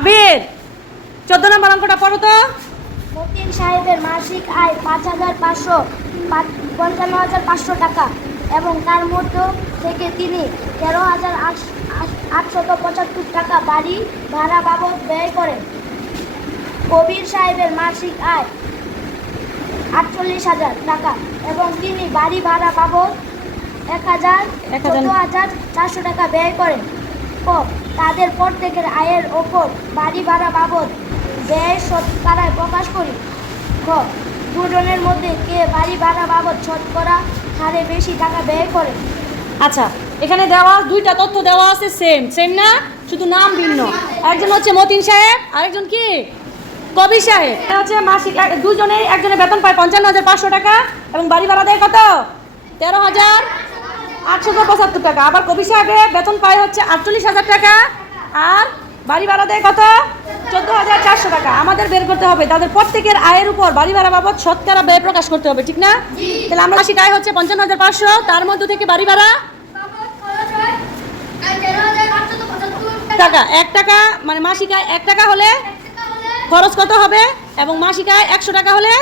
আবির 14 নম্বর অঙ্কটা পড়ো তো। মতিন সাহেবের মাসিক আয় ৫,৫৫৫ টাকা এবং তার মধ্য থেকে তিনি ১৩,৮৭৫ টাকা বাড়ি ভাড়া বাবদ ব্যয় করেন। কবির সাহেবের মাসিক আয় ৪৮,০০০ টাকা এবং তিনি বাড়ি ভাড়া বাবদ ১,১৪,৪০০ টাকা ব্যয় করেন। ক তাদের প্রত্যেকের আয়ের ওপর বাড়ি ভাড়া বাবদ ব্যয় শতকরায় প্রকাশ করি। খ দুজনের মধ্যে কে বাড়ি ভাড়া বাবদ শতকরা হারে বেশি টাকা ব্যয় করে। আচ্ছা, এখানে দেওয়া দুইটা তথ্য দেওয়া আছে, সেম সেম না, শুধু নাম ভিন্ন। একজন হচ্ছে মতিন সাহেব, আরেকজন কি কবির সাহেব। এটা হচ্ছে মাসিক দুজনেই, একজনের বেতন পায় ৫৫,৫০০ টাকা এবং বাড়ি ভাড়া দেয় কত ১৩,৮৭৫ টাকা। আবার কবির সাহেবের বেতন পায় হচ্ছে ৪৮,০০০ টাকা আর বাড়ি ভাড়া দেয় কত ১৪,৪০০ টাকা। আমাদের বের করতে হবে তাদের প্রত্যেকের আয়ের উপর বাড়ি ভাড়া বাবদ শতকরা ব্যয় প্রকাশ করতে হবে, ঠিক না? তাহলে আমরা মাসিক আয় হচ্ছে ৫৫,৫০০, তার মধ্য থেকে বাড়ি ভাড়া টাকা ১ টাকা, মানে মাসিক আয় ১ টাকা হলে খরচ কত হবে এবং মাসিক আয় ১০০ টাকা হলে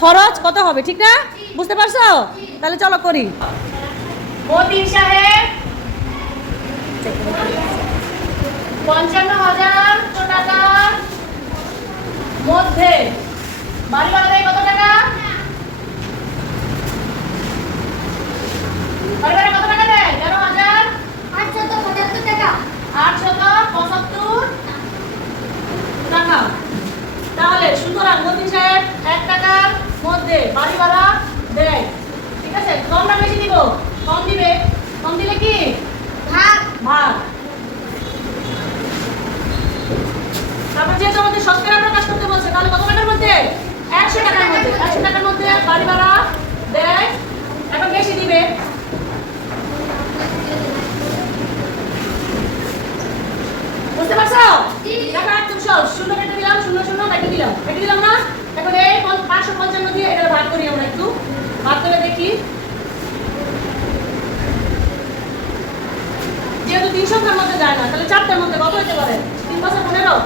খরচ কত হবে, ঠিক না? বুঝতে পারছো? তাহলে চলো করি। মতিন সাহেব ৫৫,০০০ টাকার মধ্যে বাড়ি ভাড়া দেয় কত টাকা? বাড়ি ভাড়া কত টাকা দেয়? ১৩,৮৭৫ টাকা। ৮৭৫ টাকা। তাহলে সুতরাং মতিন সাহেব ১ টাকার মধ্যে বাড়ি ভাড়া দেয়, ঠিক আছে? কম না বেশি দিব? কম দিবে। কম দিলে কি ভাগ ভাগ। তারপর যেহেতু আমাদের শতকরা প্রকাশ করতে বলছে, তাহলে কত টাকার মধ্যে? ১০০ টাকার মধ্যে। ১০০ টাকার মধ্যে বাড়ি ভাড়া দেয়, এখন বেশি দিবে। বুঝতে পারছো? দেখো একদম সহজ। শূন্য কেটে দিলাম, শূন্য শূন্য কেটে দিলাম, কেটে দিলাম না? এখন এই ৫৫৫ দিয়ে এটা ভাগ করি, আমরা একটু ভাগ করে দেখি। যেহেতু ৩ সংখ্যার মধ্যে যায় না, তাহলে ৪টার মধ্যে কত হতে পারে? ৩ ৫ ১৫,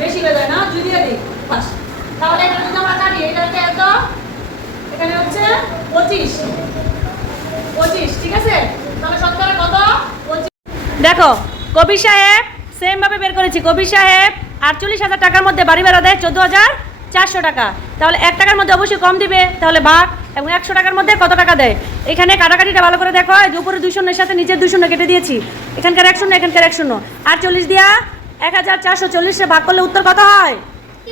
বেশি হয়ে যায় না? দুই দিয়ে দিই পাঁচ। তাহলে এখানে যদি আমরা কাটি, এটাকে এত, এখানে হচ্ছে ২৫, ঠিক আছে? তাহলে শতকরা কত? ২৫। দেখো কবির সাহেব সেম ভাবে বের করেছি। কবির সাহেব ৪৮,০০০ টাকার মধ্যে বাড়ি ভাড়া দেয় ১৪,৪০০ টাকা। তাহলে ১ টাকার মধ্যে অবশ্যই কম দিবে, তাহলে ভাগ। এবং ১০০ টাকার মধ্যে কত টাকা দেয়? এখানে কাটাকাটিটা ভালো করে দেখো, এই যে উপরে ২ শূন্যের সাথে নিচের ২ শূন্য কেটে দিয়েছি। এখানকার ১ শূন্য, এখানকার ১ শূন্য, ৪৮ দিয়া ১,৪৪০ ভাগ করলে উত্তর কত হয়?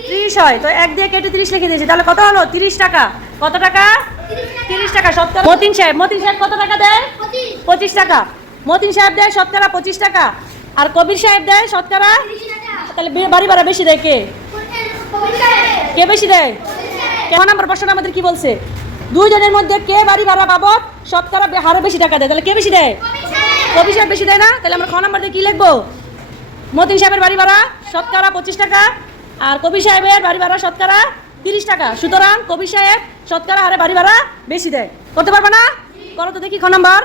৩০ হয়। তো ১ দিয়ে কেটে ৩০ লিখে দিয়েছি, তাহলে কত হলো? ৩০ টাকা। কত টাকা? ৩০ টাকা। শতকরা মতিন সাহেব কত টাকা দেয়? ২৫ টাকা। মতিন সাহেব দেয় শতকরা ২৫ টাকা আর কবির সাহেব দেয় শতকরা। তাহলে বাড়ি ভাড়া বেশি দেয় কে? কে বেশি দেয়? কেমন নাম্বার প্রশ্নটা আমাদের কি বলছে? দুইজনের মধ্যে কে বাড়ি ভাড়া বাবদ শতকরা হারে বেশি টাকা দেয়? তাহলে কে বেশি দেয়? কবির সাহেব বেশি দেয় না? তাহলে আমরা খ নাম্বার দিয়ে কি লিখবো? মতিন সাহেবের বাড়ি ভাড়া শতকরা ২৫ টাকা আর কবির সাহেবের বাড়ি ভাড়া শতকরা ৩০ টাকা। সুতরাং কবির সাহেব শতকরা হারে বাড়ি ভাড়া বেশি দেয়। করতে পারবে না? করো তো দেখি খ নাম্বার।